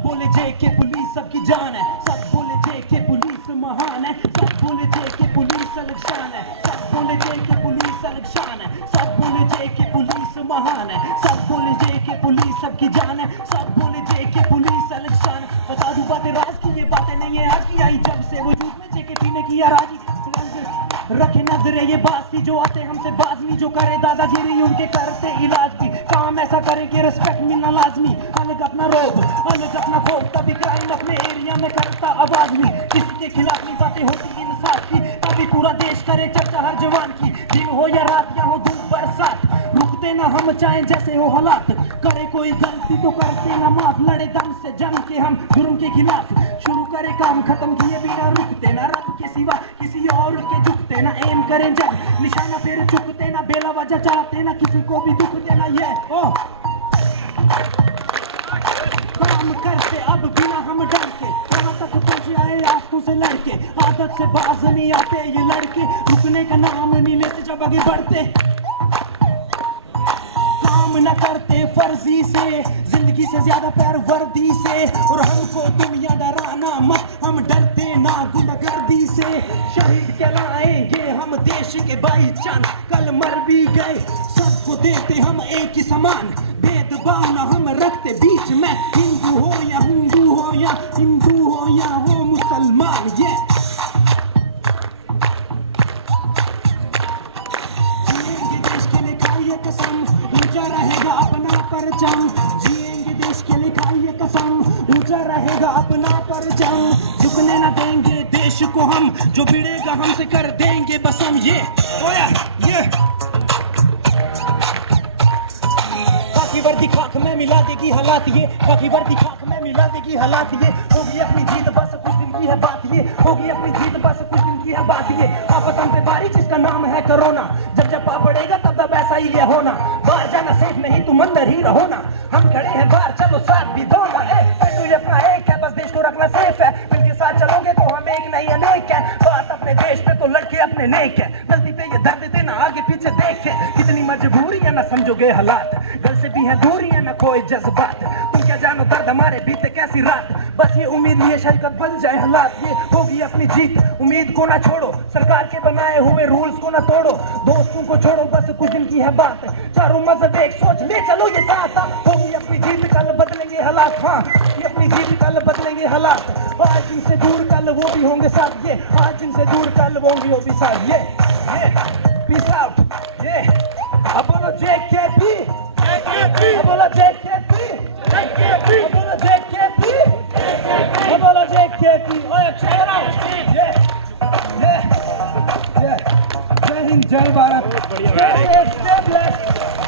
सब बोले जेके पुलिस सबकी जान है, सब बोले जेके पुलिस महान है, सब बोले जेके पुलिस अलग शान है, सब बोले जेके पुलिस अलग शान है, सब बोले जेके पुलिस महान है, सब बोले जेके पुलिस सबकी जान है, सब बोले जेके पुलिस अलग शान है। बता दूं बातें राज की, ये बातें नहीं है आज की आई, जब से वजूद में जेके पीने की राजी रखे नजरे ये बासी जो आते हमसे बाजनी जो करे दादागिरी उनके करते इलाज की काम ऐसा करे कि रिस्पेक्ट मिलना लाजमी। अलग अपना रोब अलग अपना खोफ, तभी क्राइम अपने एरिया में करता आवाज भी, किसी के खिलाफ नहीं बातें होती इंसाफ की, तभी पूरा देश करे चर्चा हर जवान की। दिन हो या रात या हो धूप बरसात, रुकते ना हम चाहे जैसे हो हालात, करे कोई गलती तो करते ना माफ, लड़े दम से जम के हम जुर्म के खिलाफ, शुरू करे काम खत्म किए बिना रुकते ना, रब के सिवा किसी और के झुकते ना, एम करें जब निशाना फिर चुकते ना, बेला वजह चाहते ना किसी को भी दुख देना। ये काम करते अब बिना हम डर के, वहां तक पहुंचे आए आंखों से लड़के, आदत से बाज नहीं आते ये लड़के, रुकने का नाम नहीं लेते जब आगे बढ़ते, काम न करते फर्जी से, जिंदगी से ज्यादा प्यार वर्दी से, और हमको दुनिया डराना मत, हम डरते ना गुंडागर्दी से, शहीद कहलाएंगे हम देश के भाईचान, कल मर भी गए सबको देते हम एक ही समान, भेदभाव ना हम रखते बीच में, हिंदू हो या हिंदू हो या हिंदू हो या हो मुसलमान। ये जिएंगे देश के लिए खाइए कसम, ऊंचा रहेगा अपना परचम, जिएंगे देश के लिए खाइए कसम, ऊंचा रहेगा अपना परचम, झुकने ना देंगे देश को हम, जो भिड़ेगा हमसे कर देंगे बस हम। ये ओया ये बाकी वर्दी खाक में मिला देगी हालात, ये बाकी वर्दी खाक में मिला देगी हालात, ये होगी अपनी जीत बस कुछ दिन की है बात, ये होगी अपनी जीत बस कुछ दिन की है बात, ये आफत हम पे बारी जिसका नाम है कोरोना, जब जब पा पड़ेगा तब तब ऐसा ही है होना, बाहर जाना सेफ नहीं तुम अंदर ही रहो ना, हम खड़े हैं बाहर चलो साथ भी दो ना, तू ये अपना एक है बस देश को रखना सेफ है, मिलके साथ चलोगे तो हम एक नहीं अनेक है, बात अपने देश पे तो लड़के अपने नेक है, गलती पे ये दर्द देना आगे पीछे देखे, कितनी मजबूरी है ना समझोगे हालात, गल से भी है दूरी है ना कोई जज्बात, तुम क्या जानो दर्द हमारे बीते कैसी रात, बस ये उम्मीद ये शरीकत बन जाए हालात, ये होगी अपनी जीत उम्मीद को ना छोड़ो, सरकार के बनाए हुए रूल्स को ना तोड़ो, दोस्तों को छोड़ो बस कुछ दिन की है बात, चारों मजहब एक सोच ले चलो ये साथ, होगी अपनी जीत कल बदलेंगे हालात, हाँ ये अपनी जीत कल बदलेंगे हालात, आज इनसे दूर कल वो भी होंगे साथ, ये आज इनसे दूर कल वो भी होंगे साथ, ये पीस आउट, ये अब बोलो जेकेपी, अब बोलो जेकेपी, अब बोलो जेकेपी, अब बोलो जेकेपी, ओए check it out, जय हिंद जय भारत, stay blessed.